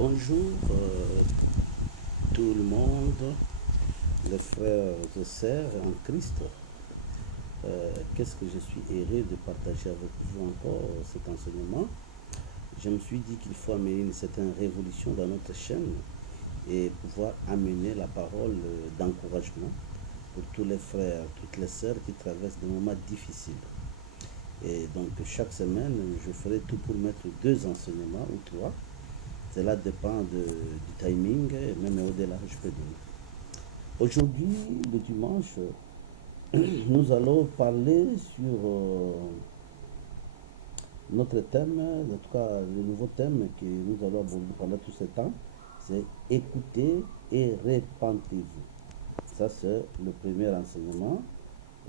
Bonjour tout le monde, les frères et sœurs en Christ. Qu'est-ce que je suis heureux de partager avec vous encore cet enseignement. Je me suis dit qu'il faut amener une certaine révolution dans notre chaîne et pouvoir amener la parole d'encouragement pour tous les frères, toutes les sœurs qui traversent des moments difficiles. Et donc chaque semaine, je ferai tout pour mettre 2 enseignements ou 3. Cela dépend du timing, même au-delà, je peux dire. Aujourd'hui, le dimanche, nous allons parler sur notre thème, en tout cas le nouveau thème que nous allons aborder pendant tout ce temps, c'est écoutez et répentez-vous. Ça, c'est le premier enseignement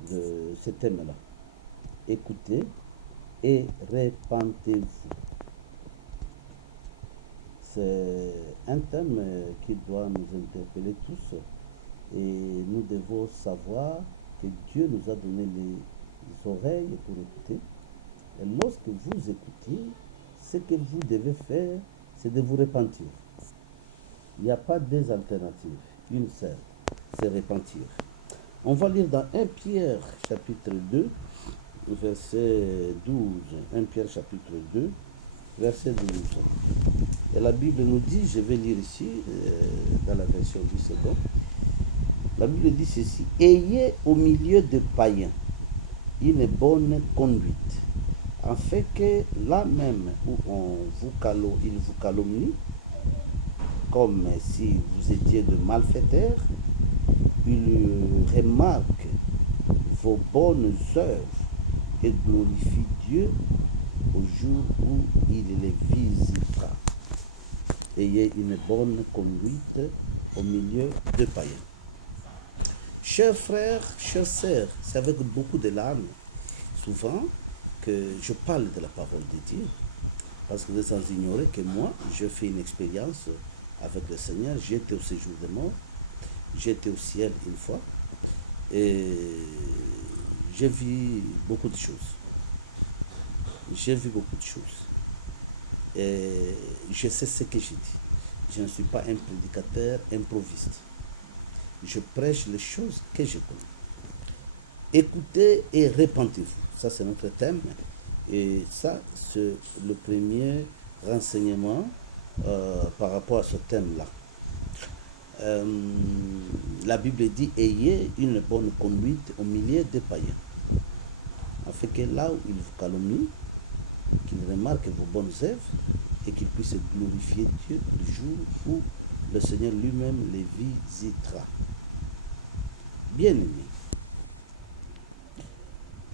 de ce thème-là. Écoutez et répentez-vous. C'est un thème qui doit nous interpeller tous et nous devons savoir que Dieu nous a donné les oreilles pour écouter. Et lorsque vous écoutez, ce que vous devez faire, c'est de vous repentir. Il n'y a pas deux alternatives, une seule, c'est repentir. On va lire dans 1 Pierre chapitre 2, verset 12. 1 Pierre chapitre 2, verset 12. Et la Bible nous dit, je vais lire ici, dans la version du second, la Bible dit ceci: ayez au milieu de païens une bonne conduite, afin que là même où il vous calomnie, comme si vous étiez de malfaiteurs, il remarque vos bonnes œuvres et glorifie Dieu au jour où il les visitera. Ayez une bonne conduite au milieu de païens. Chers frères, chères sœurs, c'est avec beaucoup de larmes, souvent, que je parle de la parole de Dieu. Parce que vous êtes sans ignorer que moi, j'ai fait une expérience avec le Seigneur. J'étais au séjour des morts, j'étais au ciel une fois, et j'ai vu beaucoup de choses. J'ai vu beaucoup de choses. Et je sais ce que j'ai dit. Je ne suis pas un prédicateur improviste. Je prêche les choses que je connais. Écoutez et répentez-vous. Ça, c'est notre thème. Et ça, c'est le premier renseignement par rapport à ce thème-là. La Bible dit: ayez une bonne conduite au milieu des païens, afin que là où ils vous calomnient, qu'ils remarquent vos bonnes œuvres et qu'ils puissent glorifier Dieu le jour où le Seigneur lui-même les visitera. Bien-aimés,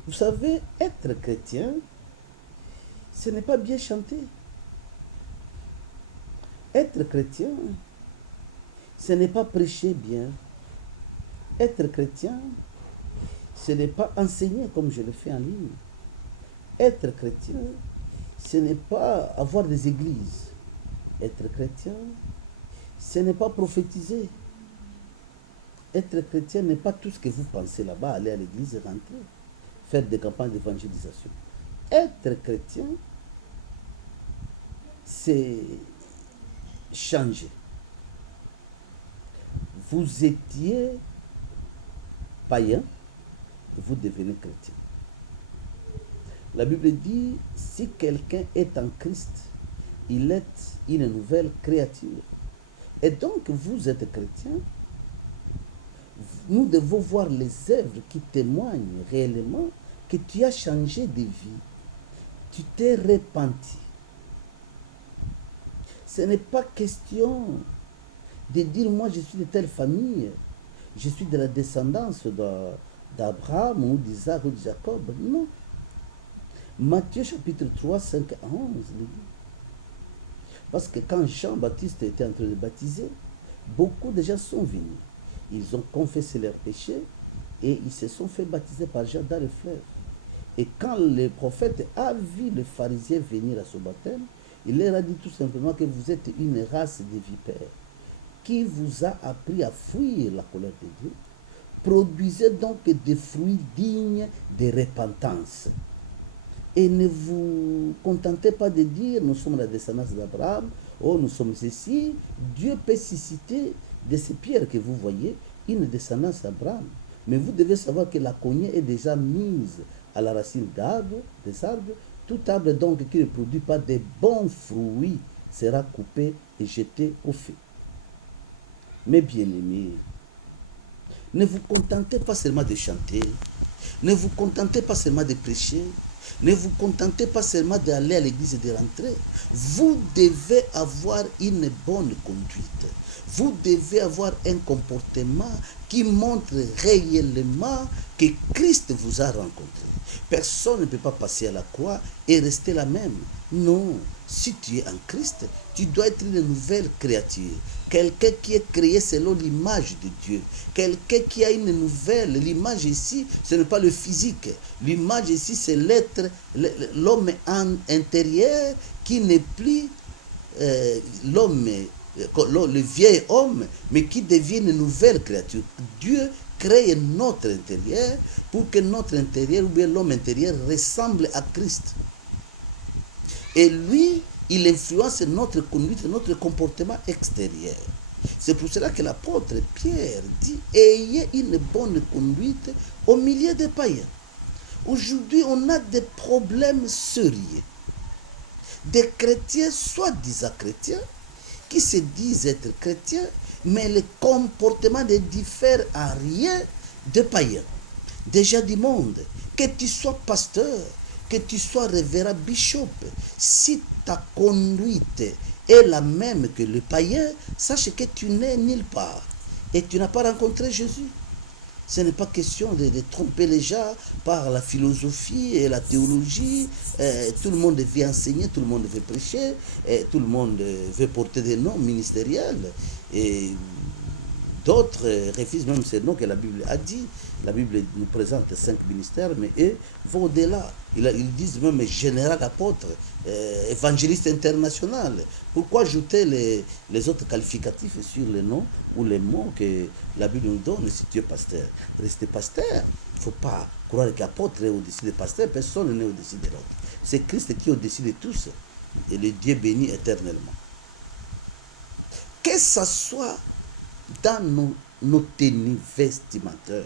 vous savez, être chrétien, ce n'est pas bien chanter. Être chrétien, ce n'est pas prêcher bien. Être chrétien, ce n'est pas enseigner comme je le fais en ligne. Être chrétien, ce n'est pas avoir des églises. Être chrétien, ce n'est pas prophétiser. Être chrétien n'est pas tout ce que vous pensez là-bas, aller à l'église et rentrer, faire des campagnes d'évangélisation. Être chrétien, c'est changer. Vous étiez païen, vous devenez chrétien. La Bible dit: si quelqu'un est en Christ, il est une nouvelle créature. Et donc, vous êtes chrétien. Nous devons voir les œuvres qui témoignent réellement que tu as changé de vie. Tu t'es repenti. Ce n'est pas question de dire: moi je suis de telle famille, je suis de la descendance d'Abraham ou d'Isaac ou de Jacob. Non. Matthieu chapitre 3, 5 à 11 le dit. Parce que quand Jean-Baptiste était en train de baptiser, beaucoup de gens sont venus. Ils ont confessé leurs péchés et ils se sont fait baptiser par Jean dans le fleuve. Et quand le prophète a vu les pharisiens venir à ce baptême, il leur a dit tout simplement que vous êtes une race de vipères qui vous a appris à fuir la colère de Dieu. Produisez donc des fruits dignes de repentance. Et ne vous contentez pas de dire nous sommes la descendance d'Abraham, oh nous sommes ceci. Dieu peut susciter de ces pierres que vous voyez une descendance d'Abraham. Mais vous devez savoir que la cognée est déjà mise à la racine d'arbres, des arbres. Tout arbre donc qui ne produit pas de bons fruits sera coupé et jeté au feu. Mes bien-aimés, ne vous contentez pas seulement de chanter, ne vous contentez pas seulement de prêcher, ne vous contentez pas seulement d'aller à l'église et de rentrer. Vous devez avoir une bonne conduite. Vous devez avoir un comportement qui montre réellement que Christ vous a rencontré. Personne ne peut pas passer à la croix et rester la même. Non, si tu es en Christ, tu dois être une nouvelle créature. Quelqu'un qui est créé selon l'image de Dieu. Quelqu'un qui a une nouvelle. L'image ici, ce n'est pas le physique. L'image ici, c'est l'être, l'homme intérieur qui n'est plus l'homme, le vieil homme, mais qui devient une nouvelle créature. Dieu crée notre intérieur pour que notre intérieur, ou bien l'homme intérieur, ressemble à Christ. Et lui, il influence notre conduite, notre comportement extérieur. C'est pour cela que l'apôtre Pierre dit, ayez une bonne conduite au milieu des païens. Aujourd'hui, on a des problèmes sérieux. Des chrétiens, soi-disant chrétiens, qui se disent être chrétiens, mais le comportement ne diffère en rien de païens. Déjà du monde, que tu sois pasteur, que tu sois révérend bishop, si ta conduite est la même que le païen, sache que tu n'es nulle part et tu n'as pas rencontré Jésus. Ce n'est pas question de tromper les gens par la philosophie et la théologie. Tout le monde veut enseigner, tout le monde veut prêcher, tout le monde veut porter des noms ministériels. Et d'autres refusent même ces noms que la Bible a dit. La Bible nous présente 5 ministères, mais eux vont au-delà. Ils disent même général, apôtre, évangéliste international. Pourquoi ajouter les autres qualificatifs sur les noms ou les mots que la Bible nous donne si tu es pasteur? Restez pasteur. Il ne faut pas croire qu'apôtre est au-dessus des pasteurs. Personne n'est au-dessus de l'autre. C'est Christ qui est au-dessus de tous. Et le Dieu béni éternellement. Que ce soit dans nos tenues vestimentaires,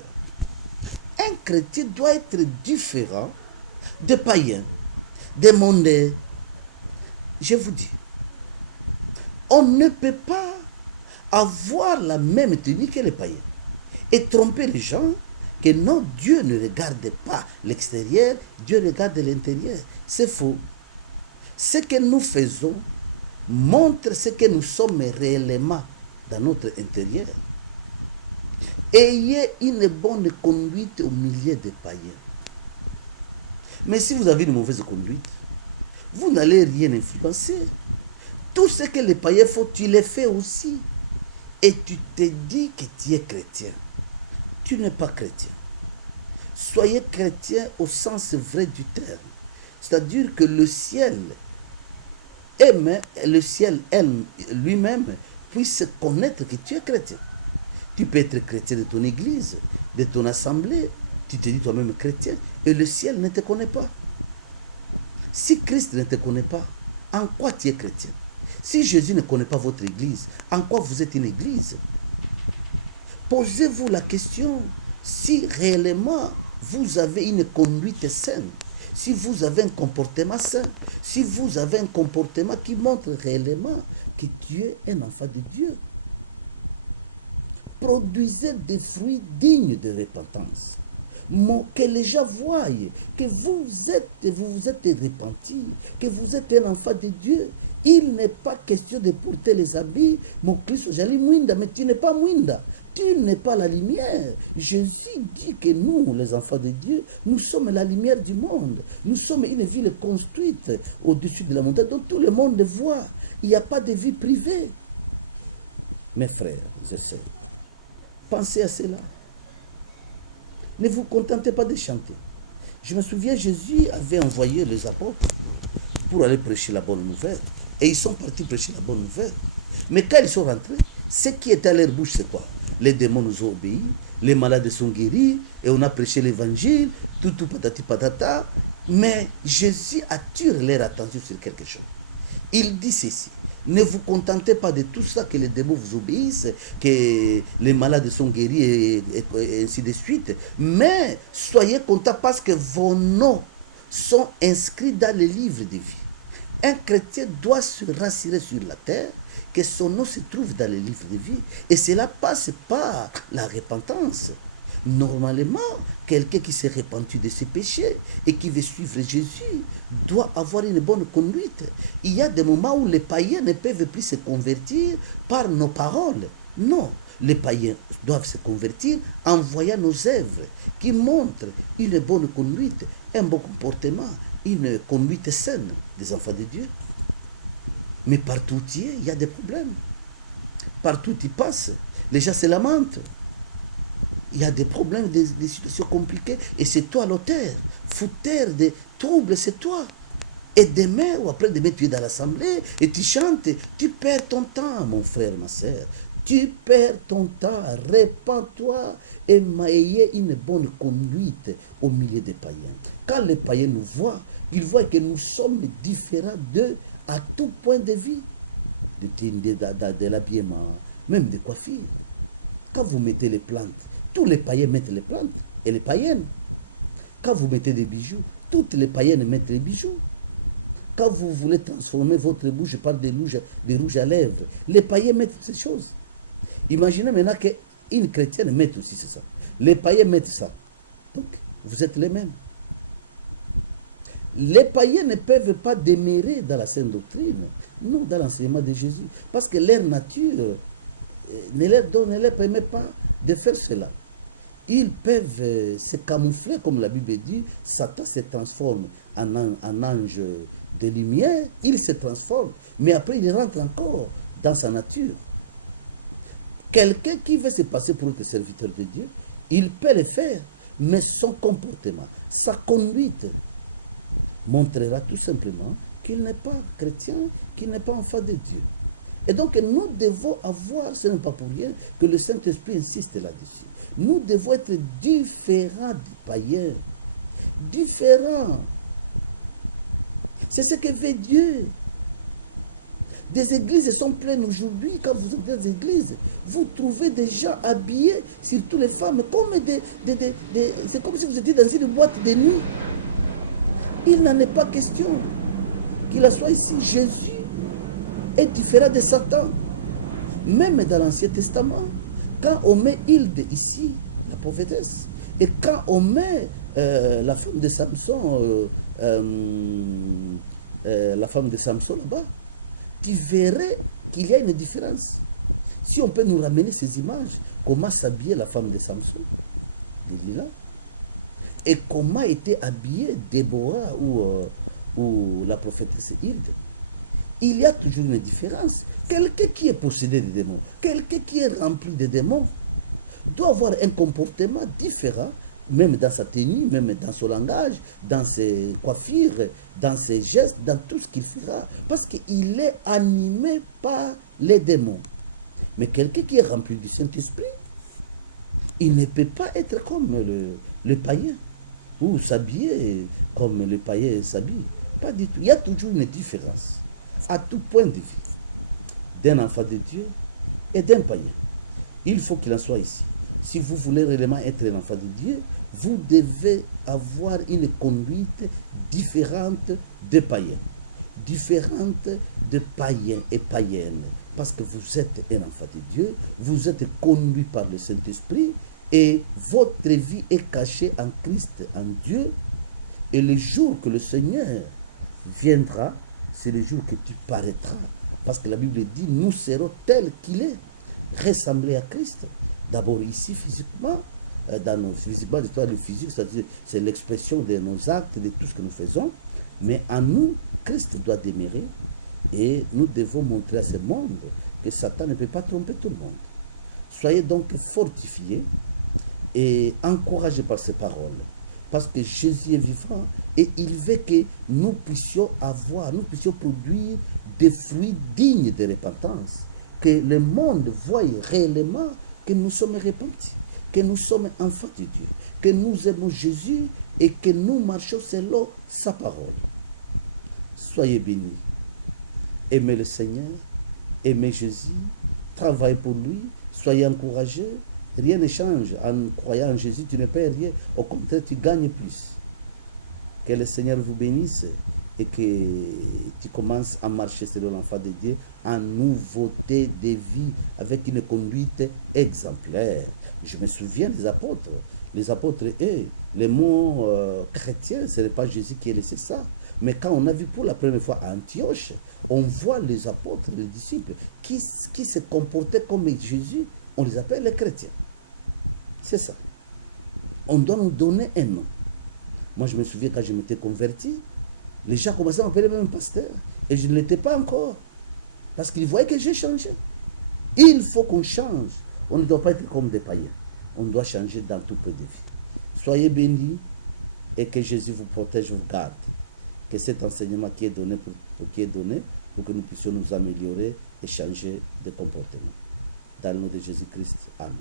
un chrétien doit être différent des païens, des mondains. Je vous dis, on ne peut pas avoir la même tenue que les païens et tromper les gens que non, Dieu ne regarde pas l'extérieur, Dieu regarde l'intérieur. C'est faux. Ce que nous faisons montre ce que nous sommes réellement dans notre intérieur. Ayez une bonne conduite au milieu des païens. Mais si vous avez une mauvaise conduite, vous n'allez rien influencer. Tout ce que les païens font, tu les fais aussi. Et tu te dis que tu es chrétien. Tu n'es pas chrétien. Soyez chrétien au sens vrai du terme. C'est-à-dire que le ciel lui-même puisse connaître que tu es chrétien. Tu peux être chrétien de ton église, de ton assemblée. Tu te dis toi-même chrétien et le ciel ne te connaît pas. Si Christ ne te connaît pas, en quoi tu es chrétien? Si Jésus ne connaît pas votre église, en quoi vous êtes une église? Posez-vous la question si réellement vous avez une conduite saine, si vous avez un comportement sain, si vous avez un comportement qui montre réellement que tu es un enfant de Dieu. Produisez des fruits dignes de repentance. Que les gens voient que vous vous êtes repenti, que vous êtes un enfant de Dieu. Il n'est pas question de porter les habits. Mon Christ, j'allais mouinda, mais tu n'es pas mouinda. Tu n'es pas la lumière. Jésus dit que nous, les enfants de Dieu, nous sommes la lumière du monde. Nous sommes une ville construite au-dessus de la montagne, dont tout le monde voit. Il n'y a pas de vie privée. Mes frères et sœurs, pensez à cela. Ne vous contentez pas de chanter. Je me souviens, Jésus avait envoyé les apôtres pour aller prêcher la bonne nouvelle. Et ils sont partis prêcher la bonne nouvelle. Mais quand ils sont rentrés, ce qui était à leur bouche, c'est quoi? Les démons nous ont obéi, les malades sont guéris, et on a prêché l'évangile, tout patati patata. Mais Jésus attire leur attention sur quelque chose. Il dit ceci. Ne vous contentez pas de tout ça, que les démons vous obéissent, que les malades sont guéris et ainsi de suite. Mais soyez contents parce que vos noms sont inscrits dans le livre de vie. Un chrétien doit se rassurer sur la terre que son nom se trouve dans le livre de vie. Et cela passe par la repentance. Normalement, quelqu'un qui s'est repenti de ses péchés et qui veut suivre Jésus doit avoir une bonne conduite. Il y a des moments où les païens ne peuvent plus se convertir par nos paroles. Non, les païens doivent se convertir en voyant nos œuvres qui montrent une bonne conduite, un bon comportement, une conduite saine des enfants de Dieu. Mais partout où il y a des problèmes. Partout où ils passent, les gens se lamentent. Il y a des problèmes, des situations compliquées, et c'est toi l'auteur. Fouteur des troubles, c'est toi. Et demain ou après-demain, tu es dans l'assemblée et tu chantes, tu perds ton temps, mon frère, ma soeur. Tu perds ton temps, répands-toi et ayez une bonne conduite au milieu des païens. Quand les païens nous voient, ils voient que nous sommes différents d'eux à tout point de vue, de l'habillement, même de coiffure. Quand vous mettez les plantes, tous les païens mettent les plantes et les païennes. Quand vous mettez des bijoux, toutes les païennes mettent les bijoux. Quand vous voulez transformer votre bouche, je parle des rouges à lèvres, les païens mettent ces choses. Imaginez maintenant qu'une chrétienne mette aussi ça. Les païens mettent ça. Donc, vous êtes les mêmes. Les païens ne peuvent pas demeurer dans la sainte doctrine, non dans l'enseignement de Jésus, parce que leur nature ne leur permet pas de faire cela. Ils peuvent se camoufler, comme la Bible dit, Satan se transforme en ange de lumière, il se transforme, mais après il rentre encore dans sa nature. Quelqu'un qui veut se passer pour être serviteur de Dieu, il peut le faire, mais son comportement, sa conduite, montrera tout simplement qu'il n'est pas chrétien, qu'il n'est pas enfant de Dieu. Et donc nous devons avoir, ce n'est pas pour rien que le Saint-Esprit insiste là-dessus, nous devons être différents du païen. Différents. C'est ce que veut Dieu. Des églises sont pleines aujourd'hui. Quand vous entrez dans des églises, vous trouvez des gens habillés, surtout les femmes, comme c'est comme si vous étiez dans une boîte de nuit. Il n'en est pas question qu'il en soit ici. Jésus est différent de Satan. Même dans l'Ancien Testament, quand on met Hilde ici, la prophétesse, et quand on met la femme de Samson, là-bas, tu verrais qu'il y a une différence. Si on peut nous ramener ces images, comment s'habillait la femme de Samson, Delilah, et comment était habillée Déborah ou la prophétesse Hilde, il y a toujours une différence. Quelqu'un qui est possédé de démons, quelqu'un qui est rempli de démons, doit avoir un comportement différent, même dans sa tenue, même dans son langage, dans ses coiffures, dans ses gestes, dans tout ce qu'il fera, parce qu'il est animé par les démons. Mais quelqu'un qui est rempli du Saint-Esprit, il ne peut pas être comme le païen, ou s'habiller comme le païen s'habille. Pas du tout. Il y a toujours une différence, à tout point de vue, d'un enfant de Dieu et d'un païen. Il faut qu'il en soit ici. Si vous voulez réellement être un enfant de Dieu, vous devez avoir une conduite différente des païens, différente de païens et païennes, parce que vous êtes un enfant de Dieu, vous êtes conduit par le Saint-Esprit, et votre vie est cachée en Christ, en Dieu, et le jour que le Seigneur viendra, c'est le jour que tu paraîtras, parce que la Bible dit, nous serons tels qu'il est, ressemblés à Christ. D'abord ici, physiquement, le physique, c'est l'expression de nos actes, de tout ce que nous faisons, mais en nous, Christ doit demeurer, et nous devons montrer à ce monde que Satan ne peut pas tromper tout le monde. Soyez donc fortifiés et encouragés par ces paroles, parce que Jésus est vivant, et il veut que nous puissions produire des fruits dignes de repentance, que le monde voie réellement que nous sommes repentis, que nous sommes enfants de Dieu, que nous aimons Jésus et que nous marchions selon sa parole. Soyez bénis. Aimez le Seigneur, aimez Jésus, travaillez pour lui, soyez encouragés. Rien ne change. En croyant en Jésus, tu ne perds rien. Au contraire, tu gagnes plus. Que le Seigneur vous bénisse et que tu commences à marcher selon l'enfant de Dieu en nouveauté de vie, avec une conduite exemplaire. Je me souviens des apôtres. Les apôtres, les mots chrétiens, ce n'est pas Jésus qui a laissé ça. Mais quand on a vu pour la première fois à Antioche, on voit les apôtres, les disciples, qui se comportaient comme Jésus, on les appelle les chrétiens. C'est ça. On doit nous donner un nom. Moi, je me souviens quand je m'étais converti, les gens commençaient à m'appeler même pasteur. Et je ne l'étais pas encore. Parce qu'ils voyaient que j'ai changé. Il faut qu'on change. On ne doit pas être comme des païens. On doit changer dans tout peu de vie. Soyez bénis et que Jésus vous protège, vous garde. Que cet enseignement qui est donné pour que nous puissions nous améliorer et changer de comportement. Dans le nom de Jésus-Christ. Amen.